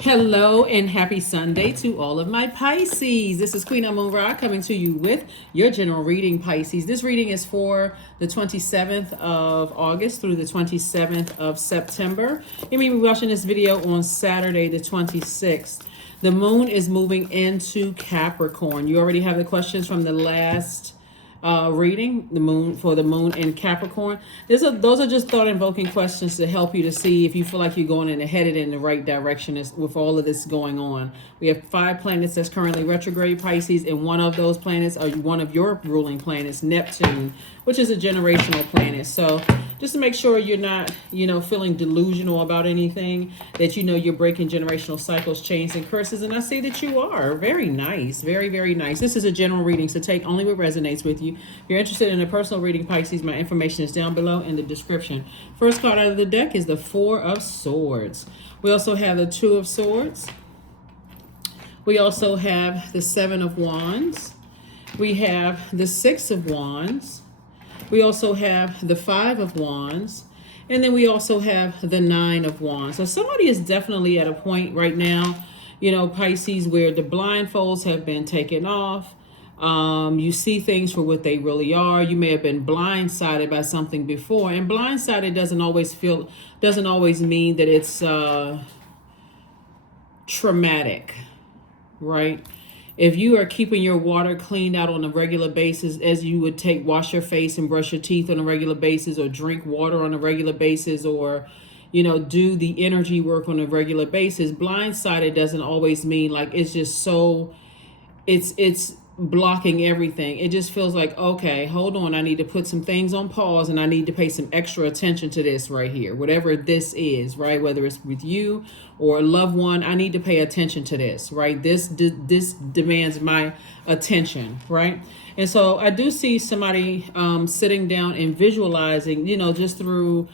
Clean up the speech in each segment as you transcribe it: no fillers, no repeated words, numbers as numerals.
Hello and happy Sunday to all of my Pisces. This is Queen Amun Ra coming to you with your general reading, Pisces. This reading is for the 27th of August through the 27th of September. You may be watching this video on Saturday, the 26th. The moon is moving into Capricorn. You already have the questions from the last reading, the moon in Capricorn. Those are just thought invoking questions to help you to see if you feel like you're going and headed in the right direction with all of this going on. We have 5 planets that's currently retrograde, Pisces, and one of those planets are one of your ruling planets, Neptune, which is a generational planet. So just to make sure you're not, feeling delusional about anything, that you're breaking generational cycles, chains, and curses. And I see that you are. Very nice. Very, very nice. This is a general reading, so take only what resonates with you. If you're interested in a personal reading, Pisces, my information is down below in the description. First card out of the deck is the 4 of Swords. We also have the 2 of Swords. We also have the 7 of Wands. We have the 6 of Wands. We also have the 5 of Wands. And then we also have the 9 of Wands. So somebody is definitely at a point right now, Pisces, where the blindfolds have been taken off. You see things for what they really are. You may have been blindsided by something before. And blindsided doesn't always mean that it's traumatic, right? If you are keeping your water cleaned out on a regular basis, as you would wash your face and brush your teeth on a regular basis, or drink water on a regular basis, or, do the energy work on a regular basis, blindsided doesn't always mean like it's just so, it's blocking everything. It just feels like, okay, hold on, I need to put some things on pause and I need to pay some extra attention to this right here, whatever this is, right? Whether it's with you or a loved one, I need to pay attention to this, right? This demands my attention, right? And so I do see somebody sitting down and visualizing, just through,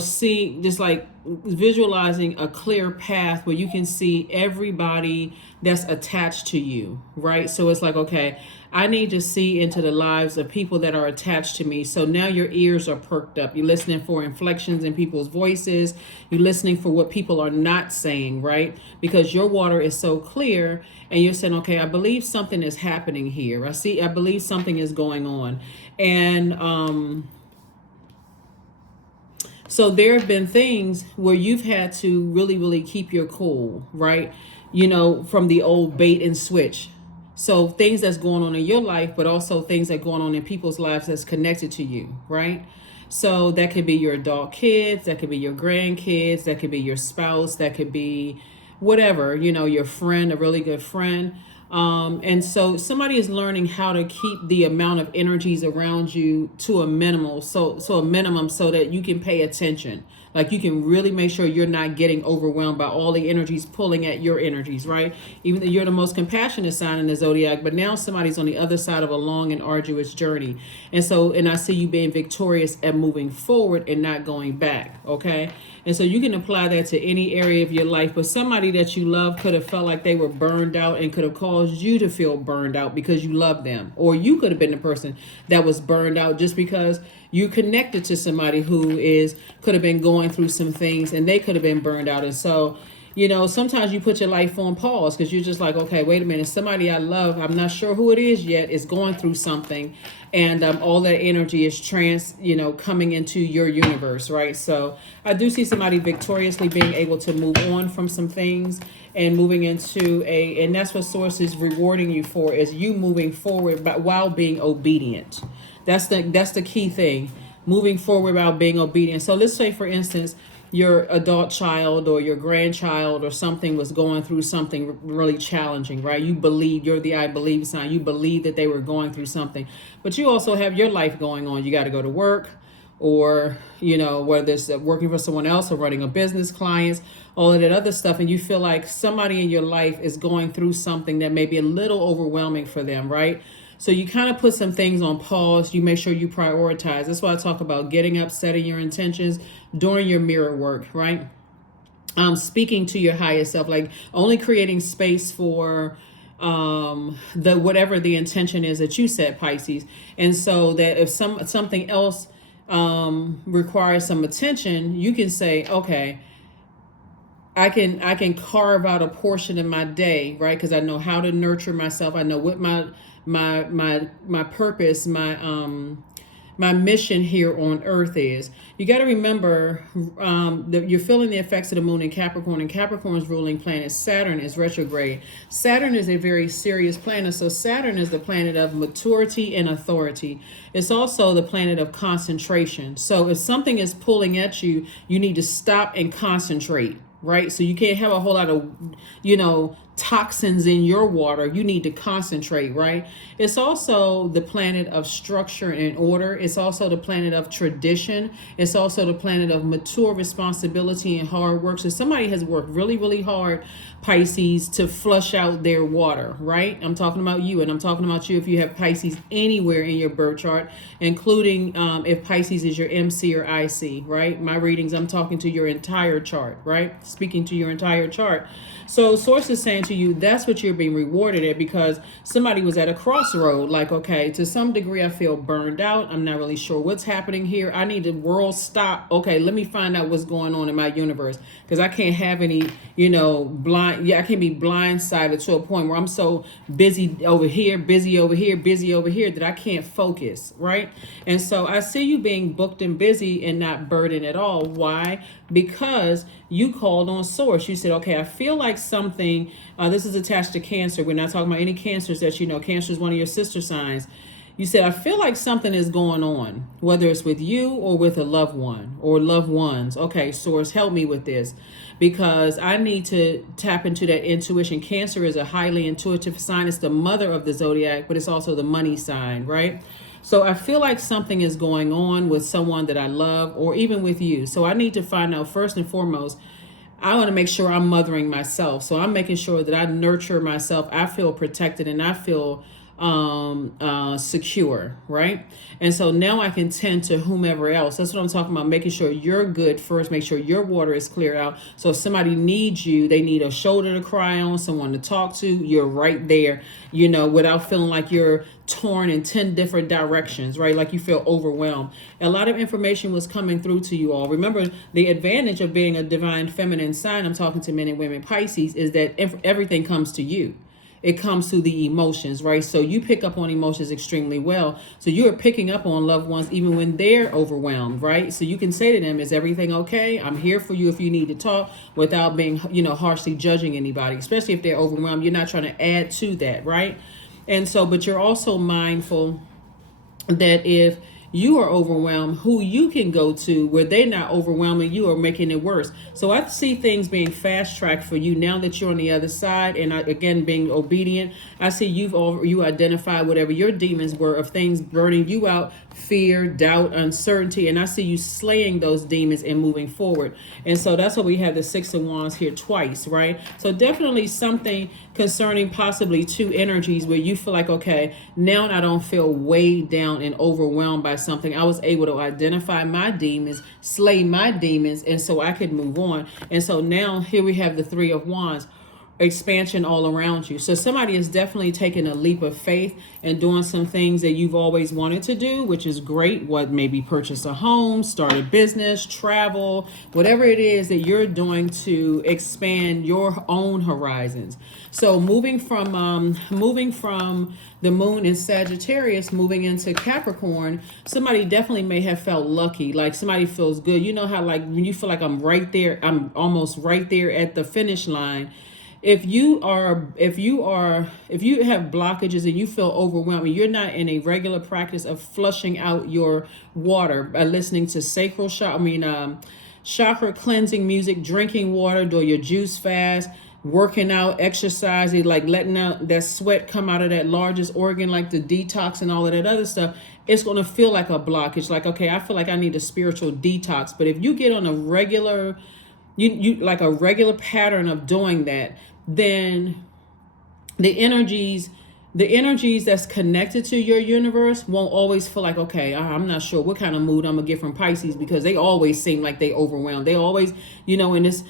seeing, just like visualizing a clear path where you can see everybody that's attached to you, right? So it's like, okay, I need to see into the lives of people that are attached to me. So now your ears are perked up. You're listening for inflections in people's voices. You're listening for what people are not saying, right? Because your water is so clear and you're saying, okay, I believe something is happening here. I believe something is going on. And, so there have been things where you've had to really, really keep your cool, right? From the old bait and switch. So things that's going on in your life, but also things that are going on in people's lives that's connected to you, right? So that could be your adult kids, that could be your grandkids, that could be your spouse, that could be whatever, your friend, a really good friend. And so somebody is learning how to keep the amount of energies around you to a minimal, so a minimum, so that you can pay attention. Like you can really make sure you're not getting overwhelmed by all the energies pulling at your energies, right? Even though you're the most compassionate sign in the zodiac, but now somebody's on the other side of a long and arduous journey. And I see you being victorious and moving forward and not going back, okay? And so you can apply that to any area of your life, but somebody that you love could have felt like they were burned out and could have caused you to feel burned out because you love them. Or you could have been the person that was burned out just because you connected to somebody who could have been going through some things and they could have been burned out. And so, sometimes you put your life on pause because you're just like, okay, wait a minute, somebody I love, I'm not sure who it is yet, is going through something. And all that energy is coming into your universe, right? So I do see somebody victoriously being able to move on from some things and moving into and that's what Source is rewarding you for, is you moving forward but while being obedient. That's the key thing, moving forward while being obedient. So let's say, for instance, your adult child or your grandchild or something was going through something really challenging, right? You believe, you're the I believe sign. You believe that they were going through something, but you also have your life going on. You got to go to work, or, whether it's working for someone else or running a business, clients, all of that other stuff. And you feel like somebody in your life is going through something that may be a little overwhelming for them, right? So you kind of put some things on pause. You make sure you prioritize. That's why I talk about getting up, setting your intentions, doing your mirror work, right? Speaking to your highest self, like only creating space for the whatever the intention is that you set, Pisces. And so that if something else requires some attention, you can say, okay, I can carve out a portion of my day, right? Because I know how to nurture myself. I know what my purpose, my mission here on earth is. You got to remember that you're feeling the effects of the moon in Capricorn, and Capricorn's ruling planet Saturn is retrograde. Saturn is a very serious planet. So Saturn is the planet of maturity and authority. It's also the planet of concentration. So if something is pulling at you, you need to stop and concentrate, right? So you can't have a whole lot of, toxins in your water. You need to concentrate, right? It's also the planet of structure and order. It's also the planet of tradition. It's also the planet of mature responsibility and hard work. So somebody has worked really, really hard, Pisces, to flush out their water, right? I'm talking about you, and I'm talking about you if you have Pisces anywhere in your birth chart, including if Pisces is your MC or IC, right? My readings, I'm talking to your entire chart, right? Speaking to your entire chart. So source is saying to you, that's what you're being rewarded at, because somebody was at a crossroad. Like, okay, to some degree, I feel burned out. I'm not really sure what's happening here. I need the world stop. Okay, let me find out what's going on in my universe, because I can't have any, I can't be blindsided to a point where I'm so busy over here, busy over here, busy over here that I can't focus, right? And so I see you being booked and busy and not burdened at all. Why? Because you called on source. You said, okay, I feel like something, this is attached to Cancer. We're not talking about any Cancers that Cancer is one of your sister signs. You said, I feel like something is going on, whether it's with you or with a loved one or loved ones. Okay, source, help me with this, because I need to tap into that intuition. Cancer is a highly intuitive sign. It's the mother of the zodiac, but it's also the money sign, right? So I feel like something is going on with someone that I love, or even with you. So I need to find out, first and foremost, I want to make sure I'm mothering myself. So I'm making sure that I nurture myself. I feel protected and I feel secure, right? And so now I can tend to whomever else. That's what I'm talking about, making sure you're good first, make sure your water is cleared out. So if somebody needs you, they need a shoulder to cry on, someone to talk to, you're right there, without feeling like you're torn in 10 different directions, right? Like you feel overwhelmed. A lot of information was coming through to you all. Remember, the advantage of being a divine feminine sign, I'm talking to men and women Pisces, is that everything comes to you. It comes through the emotions, right? So you pick up on emotions extremely well. So you're picking up on loved ones even when they're overwhelmed, right? So you can say to them, is everything okay? I'm here for you if you need to talk, without being, harshly judging anybody, especially if they're overwhelmed. You're not trying to add to that, right? And so, but you're also mindful that if you are overwhelmed, who you can go to where they're not overwhelming you or making it worse. So I see things being fast tracked for you now that you're on the other side, and again, being obedient. I see you identify whatever your demons were of things burning you out, fear, doubt, uncertainty, and I see you slaying those demons and moving forward. And so that's why we have the Six of Wands here twice, right? So definitely something concerning possibly two energies where you feel like, okay, now I don't feel weighed down and overwhelmed by something. I was able to identify my demons, slay my demons, and so I could move on. And so now here we have the Three of Wands, expansion all around you. So somebody is definitely taking a leap of faith and doing some things that you've always wanted to do, which is great. What, maybe purchase a home, start a business, travel, whatever it is that you're doing to expand your own horizons. So moving from the moon in Sagittarius, moving into Capricorn, somebody definitely may have felt lucky. Like somebody feels good. You know how, like, when you feel like I'm right there, I'm almost right there at the finish line. If you have blockages and you feel overwhelmed, you're not in a regular practice of flushing out your water by listening to chakra cleansing music, drinking water, do your juice fast, working out, exercising, like letting out that sweat come out of that largest organ, like the detox and all of that other stuff, it's going to feel like a blockage. Like, okay, I feel like I need a spiritual detox. But if you get on a regular, you like a regular pattern of doing that, then the energies that's connected to your universe won't always feel like, okay, I'm not sure what kind of mood I'm gonna get from Pisces, because they always seem like they overwhelmed. They always, in this,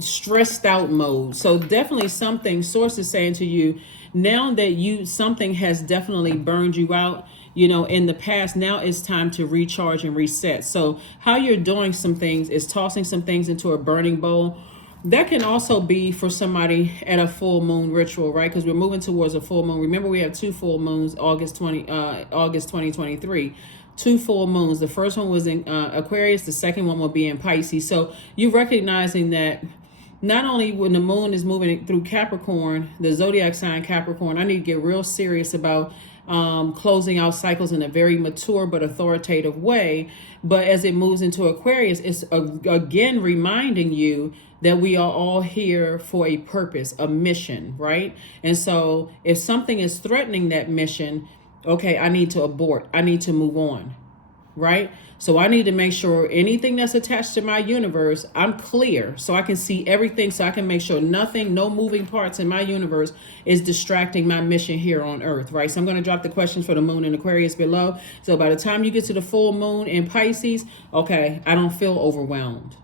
stressed out mode. So definitely something, source is saying to you, now that something has definitely burned you out, in the past, now it's time to recharge and reset. So how you're doing some things is tossing some things into a burning bowl, That can also be for somebody at a full moon ritual, right? Because we're moving towards a full moon. Remember, we have two full moons, August 2023. Two full moons. The first one was in Aquarius. The second one will be in Pisces. So you recognizing that not only when the moon is moving through Capricorn, the zodiac sign Capricorn, I need to get real serious about closing out cycles in a very mature but authoritative way. But as it moves into Aquarius, it's again reminding you that we are all here for a purpose, a mission, right? And so if something is threatening that mission, okay, I need to abort. I need to move on, right? So I need to make sure anything that's attached to my universe, I'm clear so I can see everything, so I can make sure nothing, no moving parts in my universe is distracting my mission here on earth, right? So I'm going to drop the questions for the moon in Aquarius below. So by the time you get to the full moon in Pisces, okay, I don't feel overwhelmed.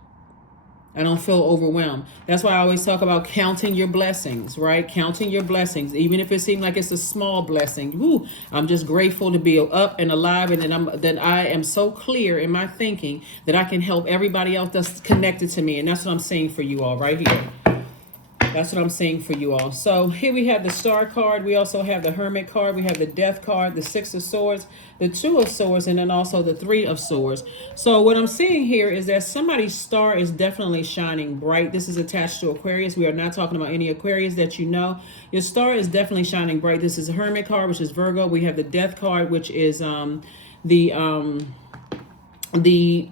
I don't feel overwhelmed. That's why I always talk about counting your blessings, right? Counting your blessings, even if it seems like it's a small blessing. Woo, I'm just grateful to be up and alive, and that I am so clear in my thinking that I can help everybody else that's connected to me, and that's what I'm saying for you all right here. That's what I'm saying for you all. So here we have the Star card. We also have the Hermit card. We have the Death card, the Six of Swords, the Two of Swords, and then also the Three of Swords. So what I'm seeing here is that somebody's star is definitely shining bright. This is attached to Aquarius. We are not talking about any Aquarius that you know. Your star is definitely shining bright. This is a Hermit card, which is Virgo. We have the Death card, which is the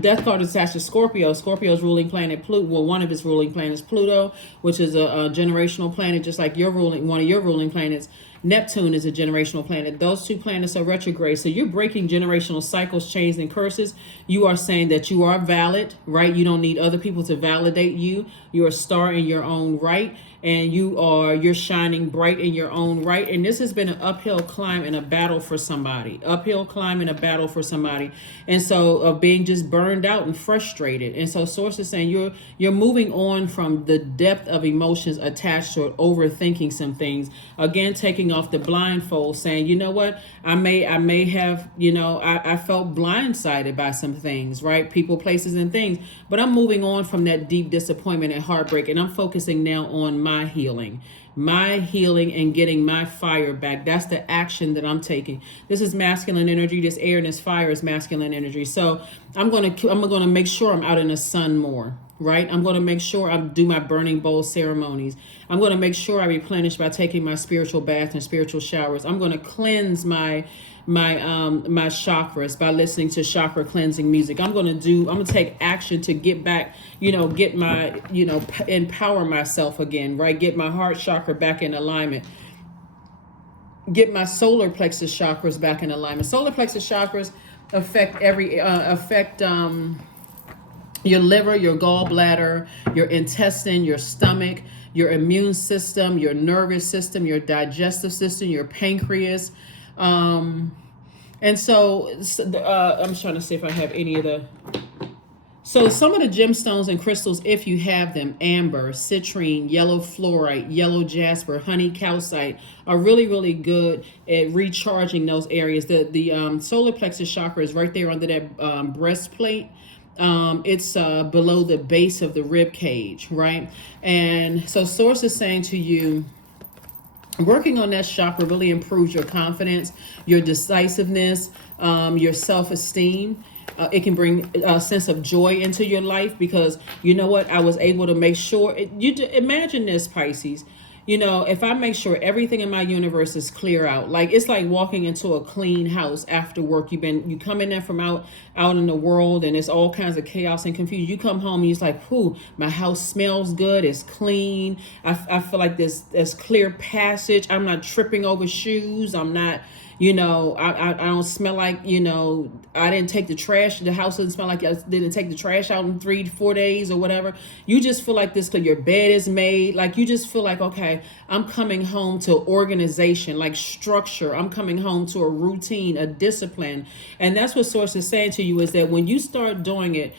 death card is attached to Scorpio. Scorpio's ruling planet Pluto. Well, one of its ruling planets Pluto, which is a generational planet, just like one of your ruling planets. Neptune is a generational planet. Those two planets are retrograde. So you're breaking generational cycles, chains, and curses. You are saying that you are valid, right? You don't need other people to validate you. You're a star in your own right. And you're shining bright in your own right. And this has been an uphill climb and a battle for somebody. Uphill climb and a battle for somebody. And so of being just burned out and frustrated. And so Source is saying you're moving on from the depth of emotions attached to overthinking some things. Again, taking off the blindfold, saying, you know what, I may have, I felt blindsided by some things, right? People, places, and things. But I'm moving on from that deep disappointment and heartbreak. And I'm focusing now on my healing and getting my fire back. That's the action that I'm taking. This is masculine energy. This air and this fire is masculine energy. So I'm going to make sure I'm out in the sun more, right? I'm going to make sure I do my burning bowl ceremonies. I'm going to make sure I replenish by taking my spiritual bath and spiritual showers. I'm going to cleanse my chakras by listening to chakra cleansing music. I'm going to take action to get back, get my, empower myself again, right? Get my heart chakra back in alignment. Get my solar plexus chakras back in alignment. Solar plexus chakras affect your liver, your gallbladder, your intestine, your stomach, your immune system, your nervous system, your digestive system, your pancreas. And so I'm trying to see if I have any of the. So some of the gemstones and crystals, if you have them, amber, citrine, yellow fluorite, yellow jasper, honey calcite, are really, really good at recharging those areas. The solar plexus chakra is right there under that breastplate. It's below the base of the rib cage, right? And so Source is saying to you, working on that chakra really improves your confidence, your decisiveness, your self-esteem. It can bring a sense of joy into your life because, you know what, I was able to make sure. Imagine this, Pisces. If I make sure everything in my universe is clear out, like it's like walking into a clean house after work. You come in there from out in the world and it's all kinds of chaos and confusion. You come home and it's like, whoo, my house smells good. It's clean. I feel like there's clear passage. I'm not tripping over shoes. I'm not, I don't smell like, I didn't take the trash. The house doesn't smell like I didn't take the trash out in 3-4 days or whatever. You just feel like this, your bed is made. Like you just feel like, okay, I'm coming home to organization, like structure. I'm coming home to a routine, a discipline. And that's what Source is saying to you is that when you start doing it,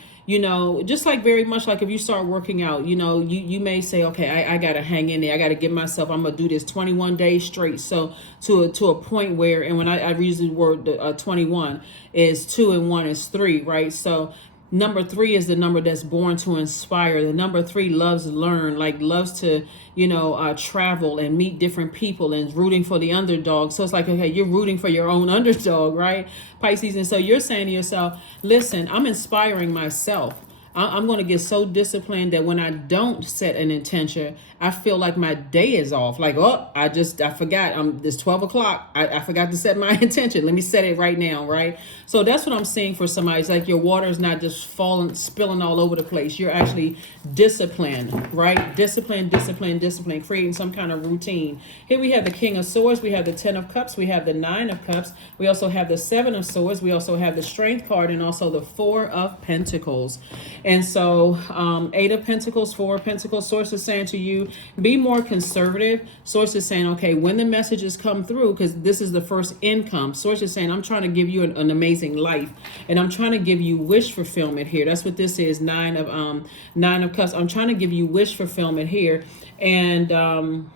just like very much like if you start working out, you may say, okay, I got to hang in there. I got to give myself, I'm going to do this 21 days straight. So to a point where, and when I use the word 21 is 2 and 1 is 3, right? So Number 3 is the number that's born to inspire. The number 3 loves learn, like loves to, travel and meet different people and rooting for the underdog. So it's like, okay, you're rooting for your own underdog, right, Pisces? And so you're saying to yourself, listen, I'm inspiring myself. I'm going to get so disciplined that when I don't set an intention, I feel like my day is off. Like, oh, I forgot. It's 12 o'clock. I forgot to set my intention. Let me set it right now, right? So that's what I'm seeing for somebody. It's like your water is not just spilling all over the place. You're actually disciplined, right? Discipline, creating some kind of routine. Here we have the King of Swords. We have the 10 of Cups. We have the 9 of Cups. We also have the 7 of Swords. We also have the Strength card and also the 4 of Pentacles. And so 8 of Pentacles, 4 of Pentacles, Source is saying to you, be more conservative. Source is saying, okay, when the messages come through, because this is the first income, Source is saying, I'm trying to give you an amazing life. And I'm trying to give you wish fulfillment here. That's what this is, 9 of Cups. I'm trying to give you wish fulfillment here. And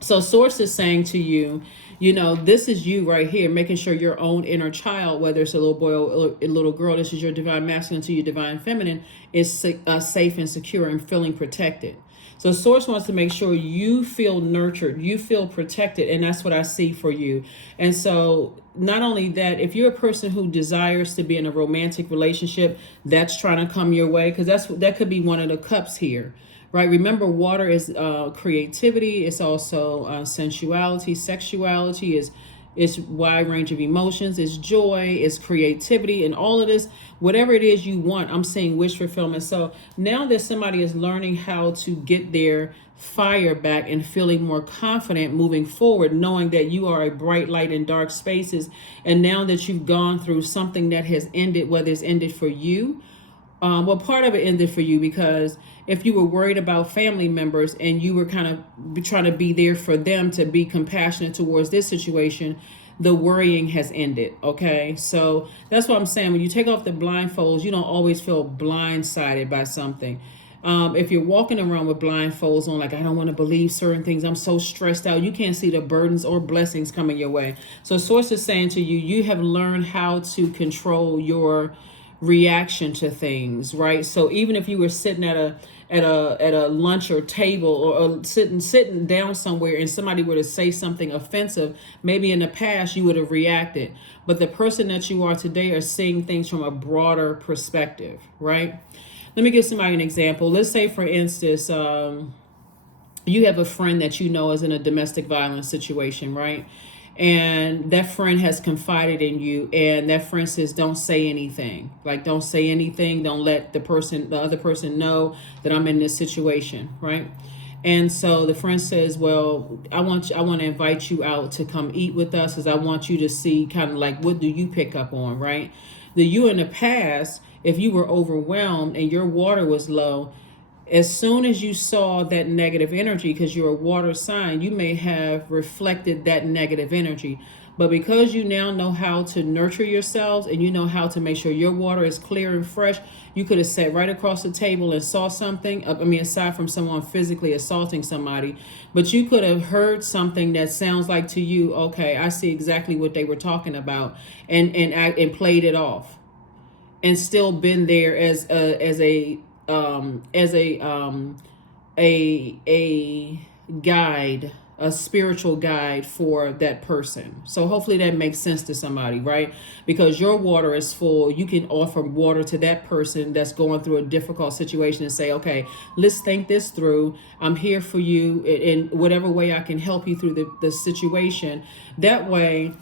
so Source is saying to you, this is you right here, making sure your own inner child, whether it's a little boy or a little girl, this is your divine masculine to your divine feminine, is safe and secure and feeling protected. So Source wants to make sure you feel nurtured, you feel protected, and that's what I see for you. And so not only that, if you're a person who desires to be in a romantic relationship, that's trying to come your way, because that could be one of the cups here. Right. Remember, water is creativity. It's also sensuality, sexuality, is wide range of emotions, is joy, is creativity, and all of this, whatever it is you want, I'm seeing wish fulfillment. So now that somebody is learning how to get their fire back and feeling more confident moving forward, knowing that you are a bright light in dark spaces. And now that you've gone through something that has ended, whether it's ended for you, well, part of it ended for you because if you were worried about family members and you were kind of trying to be there for them, to be compassionate towards this situation, the worrying has ended. Okay. So that's what I'm saying. When you take off the blindfolds, you don't always feel blindsided by something. If you're walking around with blindfolds on, like, I don't want to believe certain things, I'm so stressed out, you can't see the burdens or blessings coming your way. So Source is saying to you, you have learned how to control your reaction to things, right? So even if you were sitting at a lunch or table, or sitting down somewhere, and somebody were to say something offensive, maybe in the past you would have reacted, but the person that you are today are seeing things from a broader perspective, right? Let me give somebody an example. Let's say, for instance, you have a friend that you know is in a domestic violence situation, right? And that friend has confided in you, and that friend says, don't say anything. Like, don't say anything. Don't let the other person know that I'm in this situation, right? And so the friend says, well, I want to invite you out to come eat with us, because I want you to see kind of like, what do you pick up on, right? The you in the past, if you were overwhelmed and your water was low, as soon as you saw that negative energy, because you're a water sign, you may have reflected that negative energy. But because you now know how to nurture yourselves, and you know how to make sure your water is clear and fresh, you could have sat right across the table and saw something. Aside from someone physically assaulting somebody, but you could have heard something that sounds like to you, okay, I see exactly what they were talking about, and played it off, and still been there as a guide, a spiritual guide for that person. So hopefully that makes sense to somebody, right? Because your water is full, you can offer water to that person that's going through a difficult situation and say, okay, let's think this through. I'm here for you in whatever way I can help you through the situation. That way,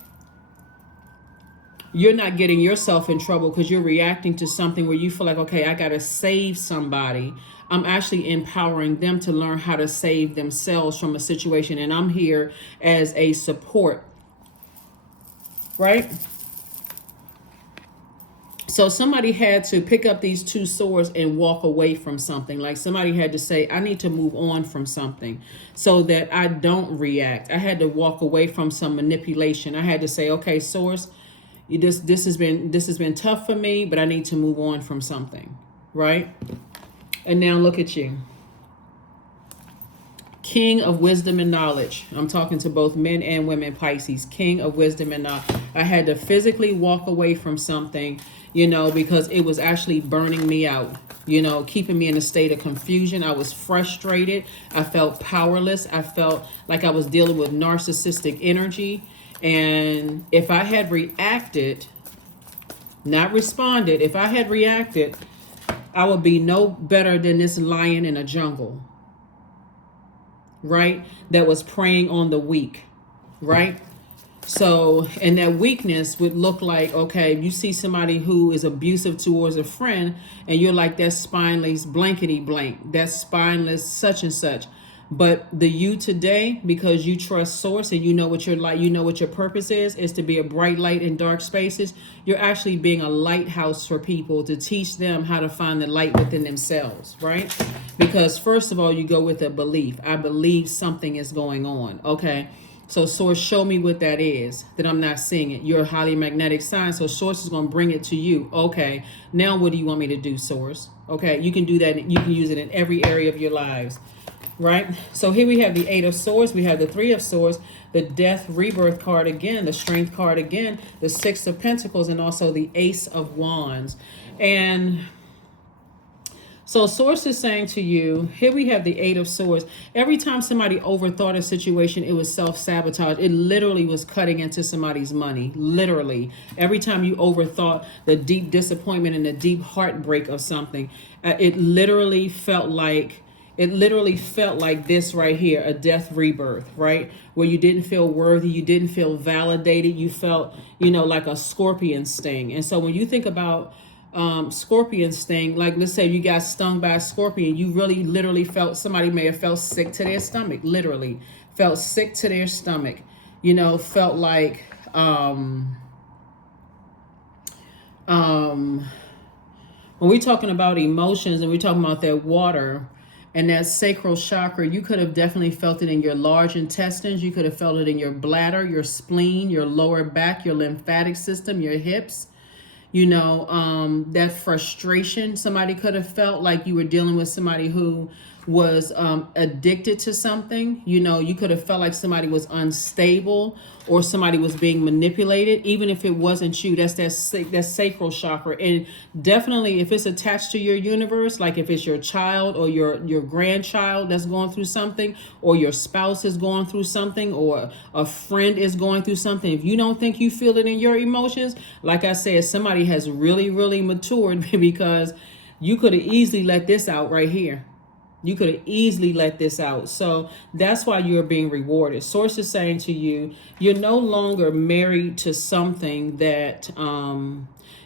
you're not getting yourself in trouble because you're reacting to something where you feel like, okay, I got to save somebody. I'm actually empowering them to learn how to save themselves from a situation. And I'm here as a support, right? So somebody had to pick up these 2 swords and walk away from something. Like, somebody had to say, I need to move on from something so that I don't react. I had to walk away from some manipulation. I had to say, okay, Source, this has been tough for me, but I need to move on from something, right? And now look at you. King of wisdom and knowledge. I'm talking to both men and women, Pisces. King of wisdom and knowledge. I had to physically walk away from something because it was actually burning me out, keeping me in a state of confusion. I was frustrated. I felt powerless. I felt like I was dealing with narcissistic energy. And if I had reacted, not responded, if I had reacted, I would be no better than this lion in a jungle, right? That was preying on the weak, right? So, and that weakness would look like, okay, you see somebody who is abusive towards a friend, and you're like, that spineless blankety blank, that spineless such and such. But the you today, because you trust source and you know what your light, you know what your purpose is to be a bright light in dark spaces. You're actually being a lighthouse for people to teach them how to find the light within themselves, right? Because first of all, you go with a belief. I believe something is going on. Okay. So source, show me what that is, that I'm not seeing it. You're a highly magnetic sign, so source is going to bring it to you. Okay, now what do you want me to do, source? Okay, you can do that. You can use it in every area of your lives, right? So here we have the Eight of Swords. We have the Three of Swords, the Death Rebirth card again, the Strength card again, the Six of Pentacles, and also the Ace of Wands. And so source is saying to you, here we have the Eight of Swords. Every time somebody overthought a situation, it was self-sabotage. It literally was cutting into somebody's money. Literally. Every time you overthought the deep disappointment and the deep heartbreak of something, it literally felt like this right here, a death rebirth, right? Where you didn't feel worthy, you didn't feel validated, you felt, like a scorpion sting. And so when you think about scorpion sting, like let's say you got stung by a scorpion, you really literally felt, somebody may have felt sick to their stomach, literally felt sick to their stomach, felt like when we're talking about emotions and we're talking about that water and that sacral chakra, you could have definitely felt it in your large intestines, you could have felt it in your bladder, your spleen, your lower back, your lymphatic system, your hips. That frustration somebody could have felt, like you were dealing with somebody who was addicted to something. You could have felt like somebody was unstable or somebody was being manipulated, even if it wasn't you. That's that sacral chakra. And definitely if it's attached to your universe, like if it's your child or your grandchild that's going through something, or your spouse is going through something, or a friend is going through something, if you don't think you feel it in your emotions, like I said, somebody has really, really matured because you could have easily let this out right here. You could have easily let this out. So that's why you're being rewarded. Source is saying to you, you're no longer married to something that,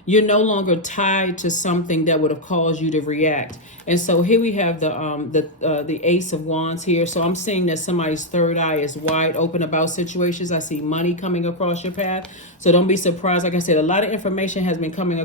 you're no longer tied to something that would have caused you to react. And so here we have the Ace of Wands here. So I'm seeing that somebody's third eye is wide open about situations. I see money coming across your path. So don't be surprised. Like I said, a lot of information has been coming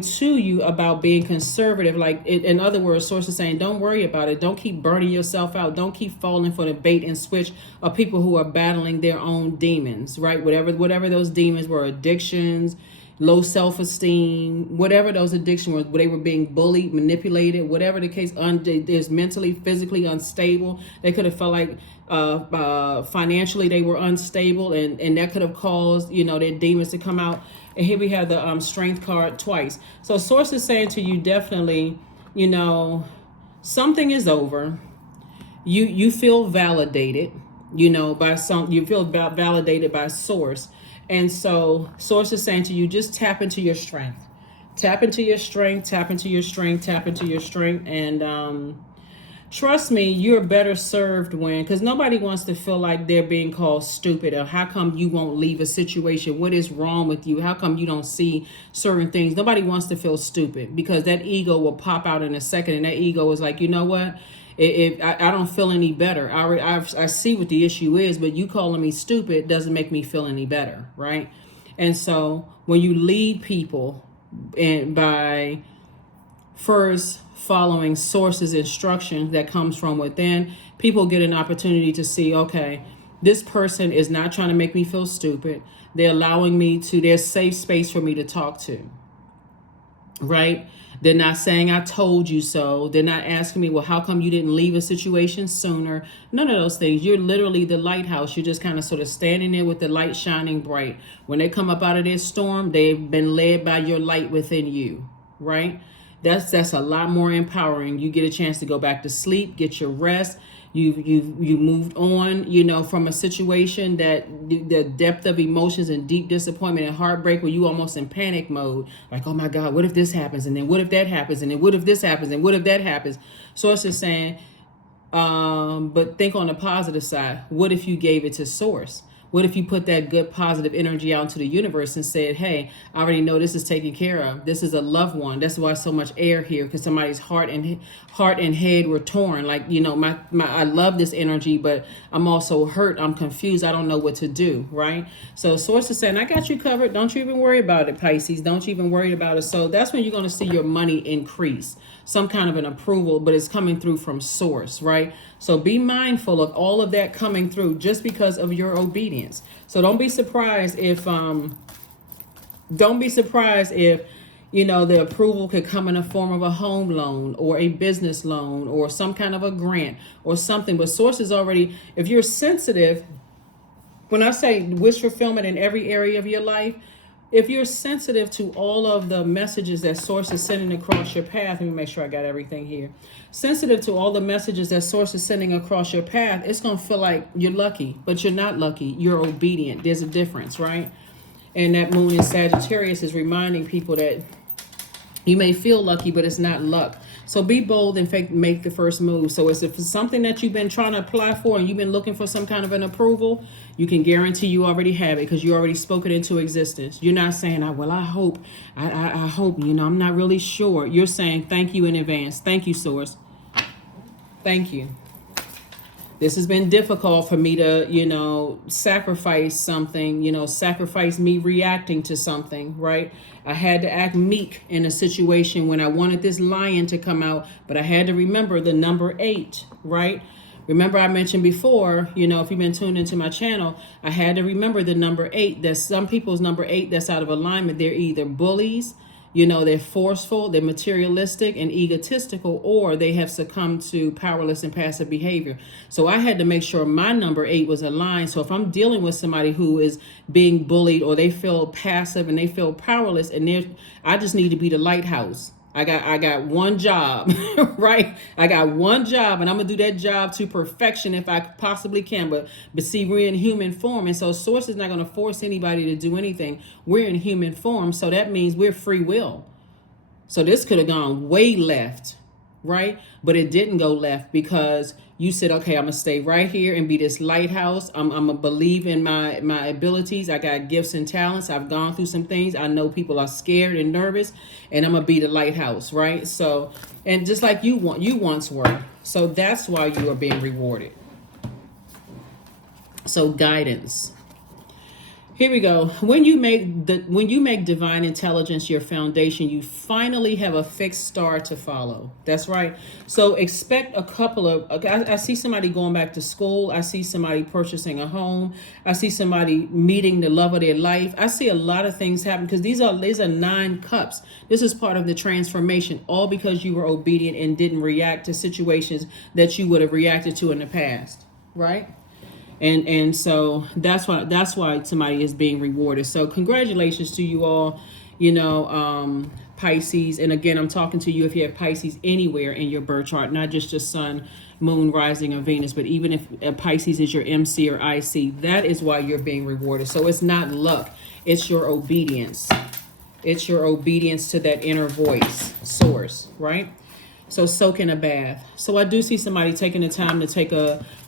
to you about being conservative. Like in other words, source is saying, don't worry about it. Don't keep burning yourself out. Don't keep falling for the bait and switch of people who are battling their own demons, right? Whatever those demons were, addictions, low self-esteem, whatever those addictions were, they were being bullied, manipulated, whatever the case, is mentally, physically unstable. They could have felt like financially they were unstable, and that could have caused, their demons to come out. And here we have the Strength card twice. So source is saying to you, definitely, something is over. You feel validated, you feel validated by source. And so source is saying to you, just tap into your strength. Tap into your strength, tap into your strength, tap into your strength. And trust me, you're better served when, because nobody wants to feel like they're being called stupid, or how come you won't leave a situation? What is wrong with you? How come you don't see certain things? Nobody wants to feel stupid, because that ego will pop out in a second, and that ego is like, you know what? If I don't feel any better. I see what the issue is, but you calling me stupid doesn't make me feel any better, right? And so when you lead people and by first following sources instruction that comes from within, people get an opportunity to see, okay, this person is not trying to make me feel stupid. They're allowing me to, there's safe space for me to talk to, right? They're not saying I told you so. They're not asking me, well, how come you didn't leave a situation sooner? None of those things. You're literally the lighthouse. You're just kind of sort of standing there with the light shining bright. When they come up out of their storm, they've been led by your light within you, right? That's a lot more empowering. You get a chance to go back to sleep, get your rest. You moved on, from a situation that the depth of emotions and deep disappointment and heartbreak where you almost in panic mode, like, oh my God, what if this happens, and then what if that happens, and then what if this happens, and what if that happens? So it's just saying, but think on the positive side. What if you gave it to source? What if you put that good positive energy out into the universe and said, hey, I already know this is taken care of. This is a loved one. That's why so much air here, because somebody's heart and head were torn. Like, I love this energy, but I'm also hurt. I'm confused. I don't know what to do, right? So source is saying, I got you covered. Don't you even worry about it, Pisces. Don't you even worry about it. So that's when you're going to see your money increase. Some kind of an approval, but it's coming through from source, right? So be mindful of all of that coming through just because of your obedience. So don't be surprised if the approval could come in a form of a home loan or a business loan or some kind of a grant or something. But source is already, if you're sensitive, when I say wish fulfillment in every area of your life, if you're sensitive to all of the messages that source is sending across your path, let me make sure I got everything here. Sensitive to all the messages that source is sending across your path, it's going to feel like you're lucky, but you're not lucky. You're obedient. There's a difference, right? And that moon in Sagittarius is reminding people that you may feel lucky, but it's not luck. So be bold and make the first move. So if it's something that you've been trying to apply for and you've been looking for some kind of an approval, you can guarantee you already have it because you already spoke it into existence. You're not saying, I hope, I'm not really sure. You're saying, thank you in advance. Thank you, source. Thank you. This has been difficult for me to, sacrifice something, sacrifice me reacting to something, right? I had to act meek in a situation when I wanted this lion to come out, but I had to remember the number 8, right? Remember I mentioned before, if you've been tuned into my channel, I had to remember the number 8. That some people's number 8 that's out of alignment, they're either bullies, they're forceful, they're materialistic and egotistical, or they have succumbed to powerless and passive behavior. So I had to make sure my number 8 was aligned. So if I'm dealing with somebody who is being bullied or they feel passive and they feel powerless, and I just need to be the lighthouse. I got one job, right? I got one job, and I'm gonna do that job to perfection if I possibly can. But see, we're in human form, and so source is not gonna force anybody to do anything. We're in human form, so that means we're free will. So this could have gone way left, right? But it didn't go left because you said, okay, I'm gonna stay right here and be this lighthouse. I'm gonna believe in my abilities. I got gifts and talents. I've gone through some things. I know people are scared and nervous, and I'm gonna be the lighthouse, right? So, and just like you once were. So that's why you are being rewarded. So guidance. Here we go. When you make divine intelligence your foundation, you finally have a fixed star to follow. That's right. So expect a couple of, I see somebody going back to school. I see somebody purchasing a home. I see somebody meeting the love of their life. I see a lot of things happen because these are 9 cups. This is part of the transformation, all because you were obedient and didn't react to situations that you would have reacted to in the past, right? And so that's why somebody is being rewarded. So congratulations to you all, Pisces. And again, I'm talking to you if you have Pisces anywhere in your birth chart, not just your sun, moon, rising, or Venus, but even if Pisces is your MC or IC, that is why you're being rewarded. So it's not luck, it's your obedience. It's your obedience to that inner voice, source, right? So soak in a bath. So I do see somebody taking the time to take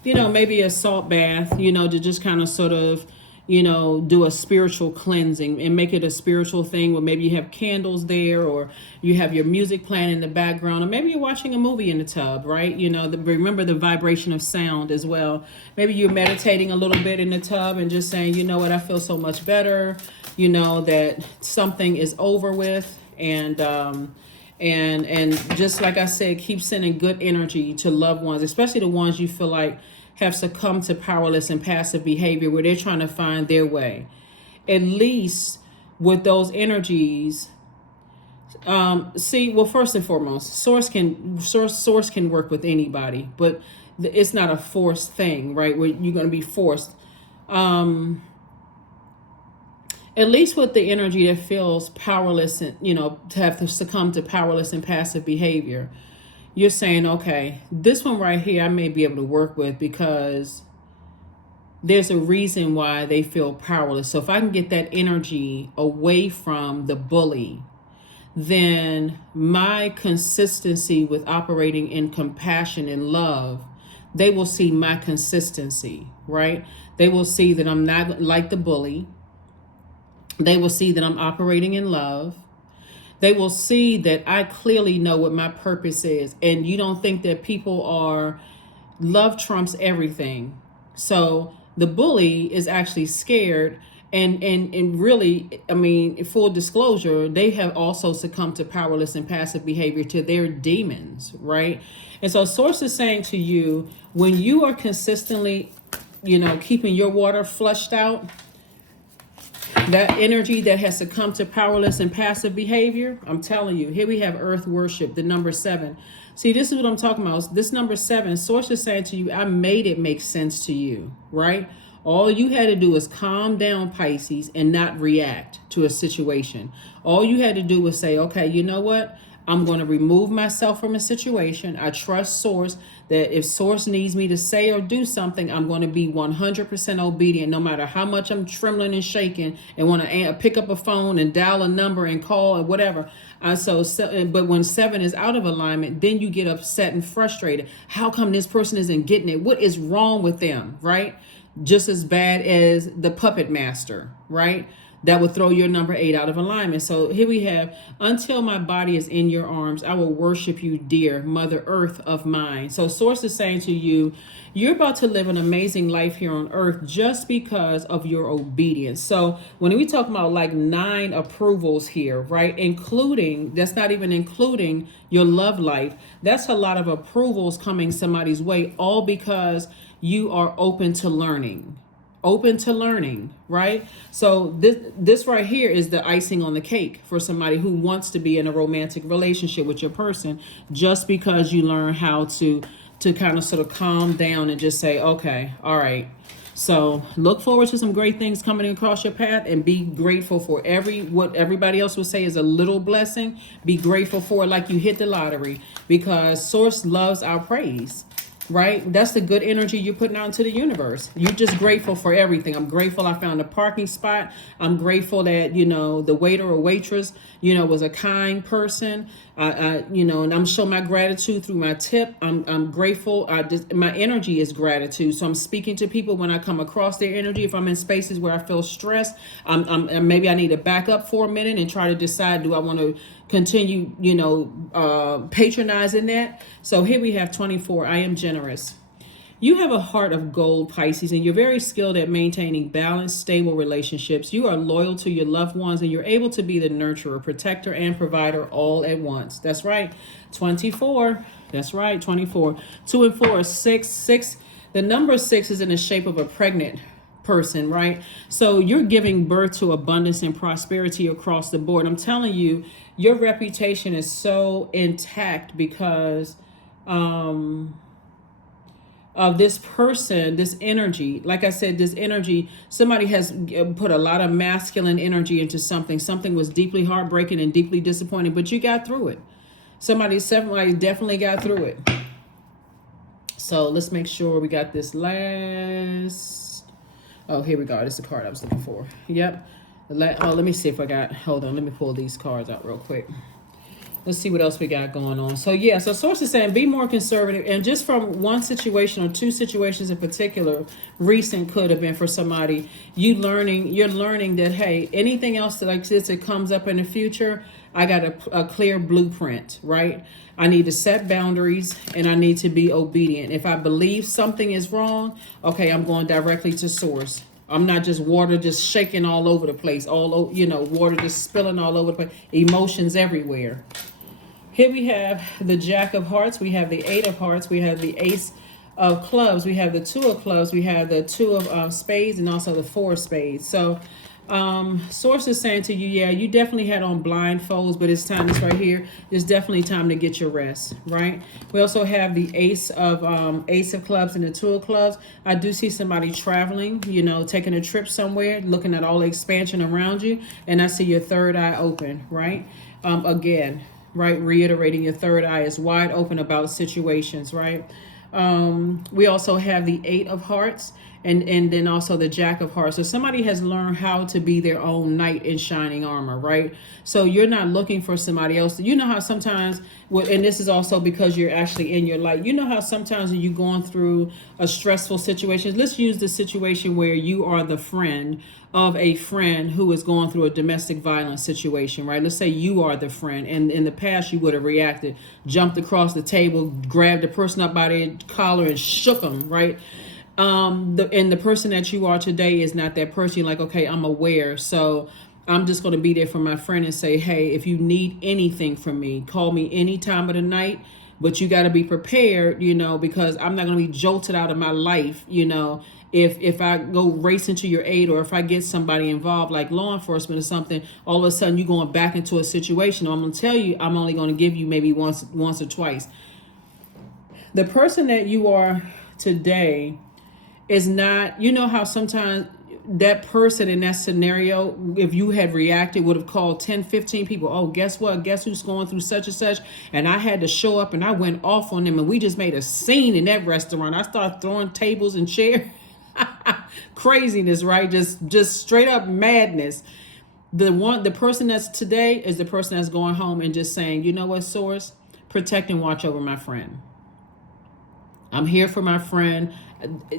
maybe a salt bath, to just kind of sort of, do a spiritual cleansing and make it a spiritual thing where maybe you have candles there or you have your music playing in the background, or maybe you're watching a movie in the tub, right? Remember the vibration of sound as well. Maybe you're meditating a little bit in the tub and just saying, you know what, I feel so much better, that something is over with. And just like I said, keep sending good energy to loved ones, especially the ones you feel like have succumbed to powerless and passive behavior where they're trying to find their way. At least with those energies, See, well, first and foremost, source can work with anybody, but it's not a forced thing, right? Where you're going to be forced. At least with the energy that feels powerless and, to have to succumb to powerless and passive behavior, you're saying, okay, this one right here I may be able to work with because there's a reason why they feel powerless. So if I can get that energy away from the bully, then my consistency with operating in compassion and love, they will see my consistency, right? They will see that I'm not like the bully. They will see that I'm operating in love. They will see that I clearly know what my purpose is. And you don't think that people are, love trumps everything. So the bully is actually scared. And really, I mean, full disclosure, they have also succumbed to powerless and passive behavior, to their demons, right? And so source is saying to you, when you are consistently, keeping your water flushed out, that energy that has succumbed to powerless and passive behavior, I'm telling you, here we have earth worship, the number 7. See, this is what I'm talking about. This number 7, source is saying to you, I made it make sense to you, right? All you had to do was calm down, Pisces, and not react to a situation. All you had to do was say, okay, you know what? I'm going to remove myself from a situation. I trust source that if source needs me to say or do something, I'm going to be 100% obedient, no matter how much I'm trembling and shaking and want to pick up a phone and dial a number and call or whatever. But when 7 is out of alignment, then you get upset and frustrated. How come this person isn't getting it? What is wrong with them, right? Just as bad as the puppet master, right? That would throw your number 8 out of alignment. So here we have, until my body is in your arms, I will worship you, dear Mother Earth of mine. So source is saying to you, you're about to live an amazing life here on earth just because of your obedience. So when we talk about like 9 approvals here, right? Including, that's not even including your love life. That's a lot of approvals coming somebody's way, all because you are open to learning. Right? So this right here is the icing on the cake for somebody who wants to be in a romantic relationship with your person, just because you learn how to kind of sort of calm down and just say, okay, all right. So look forward to some great things coming across your path, and be grateful for what everybody else would say is a little blessing. Be grateful for it like you hit the lottery, because source loves our praise. Right? That's the good energy you're putting out into the universe. You're just grateful for everything. I'm grateful I found a parking spot. I'm grateful that, the waiter or waitress, was a kind person. And I'm showing my gratitude through my tip. I'm grateful. My energy is gratitude. So I'm speaking to people when I come across their energy. If I'm in spaces where I feel stressed, maybe I need to back up for a minute and try to decide, do I want to continue, patronizing that? So here we have 24. I am generous. You have a heart of gold, Pisces, and you're very skilled at maintaining balanced, stable relationships. You are loyal to your loved ones, and you're able to be the nurturer, protector, and provider all at once. That's right. 24. That's right. 24. 2 and 4 is 6. 6. The number 6 is in the shape of a pregnant person, right? So you're giving birth to abundance and prosperity across the board. I'm telling you, your reputation is so intact because of this person, this energy. Like I said, this energy, somebody has put a lot of masculine energy into something. Something was deeply heartbreaking and deeply disappointing, but you got through it. Somebody definitely got through it. So let's make sure we got this last. Oh, here we go. This is the card I was looking for. Yep. Let me see if I got, hold on. Let me pull these cards out real quick. Let's see what else we got going on. So yeah, so source is saying be more conservative. And just from one situation or 2 situations in particular, recent could have been for somebody, you're learning that, hey, anything else that like this that comes up in the future, I got a clear blueprint, right? I need to set boundaries and I need to be obedient. If I believe something is wrong, okay, I'm going directly to source. I'm not just water just shaking all over the place, water just spilling all over the place, emotions everywhere. Here we have the Jack of Hearts, we have the 8 of Hearts, we have the Ace of Clubs, we have the 2 of Clubs, we have the 2 of Spades, and also the 4 of Spades. So Source is saying to you, yeah, you definitely had on blindfolds, but it's time. It's right here. It's definitely time to get your rest, right? We also have the Ace of Clubs and the Two of Clubs. I do see somebody traveling, you know, taking a trip somewhere, looking at all the expansion around you, and I see your third eye open, right? Again, right, reiterating your third eye is wide open about situations, right? We also have the Eight of Hearts, and then also the Jack of Hearts. So somebody has learned how to be their own knight in shining armor, right? So you're not looking for somebody else. You know how sometimes, and this is also because you're actually in your light. You know how sometimes when you're going through a stressful situation, let's use the situation where you are the friend of a friend who is going through a domestic violence situation, right? Let's say you are the friend, and in the past you would have reacted, jumped across the table, grabbed the person up by their collar and shook them, right? The person that you are today is not that person. You're like, okay, I'm aware, so I'm just going to be there for my friend and say, hey, if you need anything from me, call me any time of the night. But you got to be prepared, you know, because I'm not going to be jolted out of my life, you know, if I go racing to your aid, or if I get somebody involved like law enforcement or something, all of a sudden you're going back into a situation. I'm going to tell you, I'm only going to give you maybe once or twice. The person that you are today is not, you know how sometimes that person in that scenario, if you had reacted, would have called 10, 15 people. Oh, guess what? Guess who's going through such and such? And I had to show up and I went off on them and we just made a scene in that restaurant. I started throwing tables and chairs. Craziness, right? Just straight up madness. The person that's today is the person that's going home and just saying, you know what, Source, protect and watch over my friend. I'm here for my friend.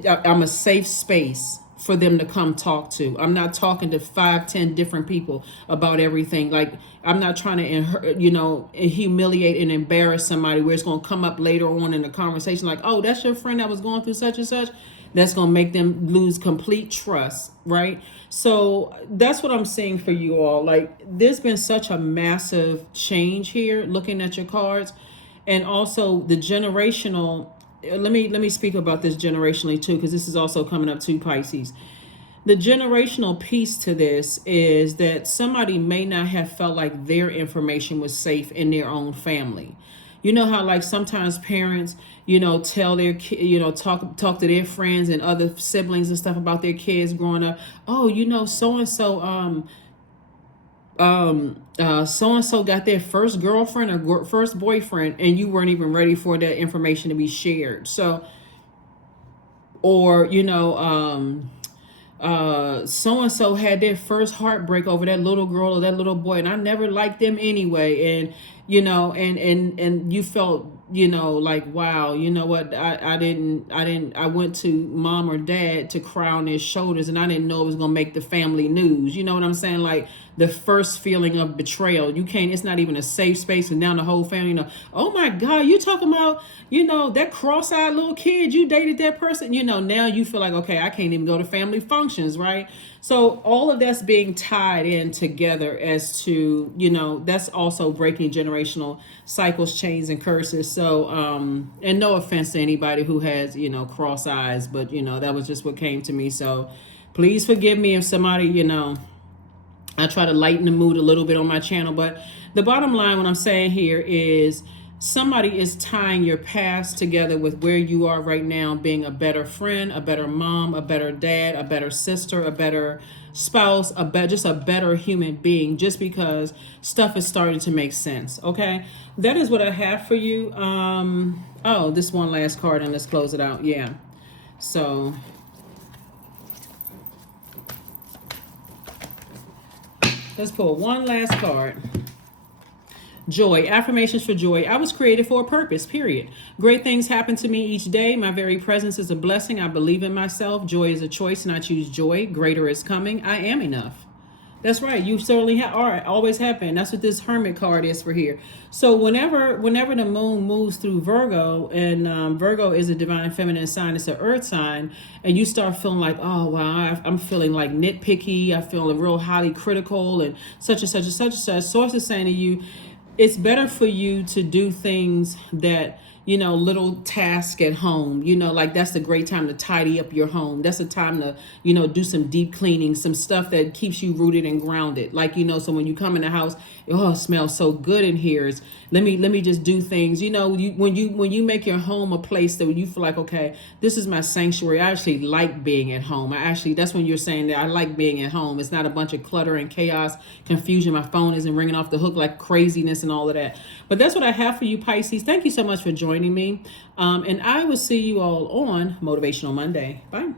I'm a safe space for them to come talk to. I'm not talking to 5-10 different people about everything. Like, I'm not trying to, humiliate and embarrass somebody where it's going to come up later on in the conversation like, oh, that's your friend that was going through such and such. That's going to make them lose complete trust, right? So that's what I'm saying for you all. Like, there's been such a massive change here looking at your cards. And also the generational, let me speak about this generationally too, because this is also coming up to Pisces. The generational piece to this is that somebody may not have felt like their information was safe in their own family. You know how like sometimes parents, tell their talk to their friends and other siblings and stuff about their kids growing up. Oh, so and so so and so got their first girlfriend or first boyfriend, and you weren't even ready for that information to be shared. So, or so and so had their first heartbreak over that little girl or that little boy, and I never liked them anyway. And and you felt like, wow, you know what, I went to mom or dad to cry on their shoulders, and I didn't know it was gonna make the family news. You know what I'm saying? Like the first feeling of betrayal. You can't, it's not even a safe space, and now the whole family, oh my God, you talking about, that cross-eyed little kid, you dated that person, now you feel like, okay, I can't even go to family functions, right? So all of that's being tied in together as to, that's also breaking generational cycles, chains, and curses. So, and no offense to anybody who has, cross eyes, but, that was just what came to me. So please forgive me if somebody, I try to lighten the mood a little bit on my channel. But the bottom line, what I'm saying here is somebody is tying your past together with where you are right now, being a better friend, a better mom, a better dad, a better sister, a better spouse, just a better human being, just because stuff is starting to make sense. Okay, that is what I have for you. Oh, this one last card, and let's close it out. Yeah, so let's pull one last card. Joy. Affirmations for joy. I was created for a purpose, period. Great things happen to me each day. My very presence is a blessing. I believe in myself. Joy is a choice, and I choose joy. Greater is coming. I am enough. That's right. You certainly are. Always have been. That's what this Hermit card is for here. So whenever the moon moves through Virgo, and Virgo is a divine feminine sign, it's an earth sign, and you start feeling like, oh, wow, I'm feeling like nitpicky. I feel real highly critical and such and such and such and such. Source is saying to you, it's better for you to do things that little task at home, like that's a great time to tidy up your home. That's a time to, do some deep cleaning, some stuff that keeps you rooted and grounded. Like, so when you come in the house, oh, it smells so good in here. Let me just do things. When you make your home a place that you feel like, okay, this is my sanctuary. I actually like being at home. That's when you're saying that I like being at home. It's not a bunch of clutter and chaos, confusion. My phone isn't ringing off the hook like craziness and all of that. But that's what I have for you, Pisces. Thank you so much for joining me. And I will see you all on Motivational Monday. Bye.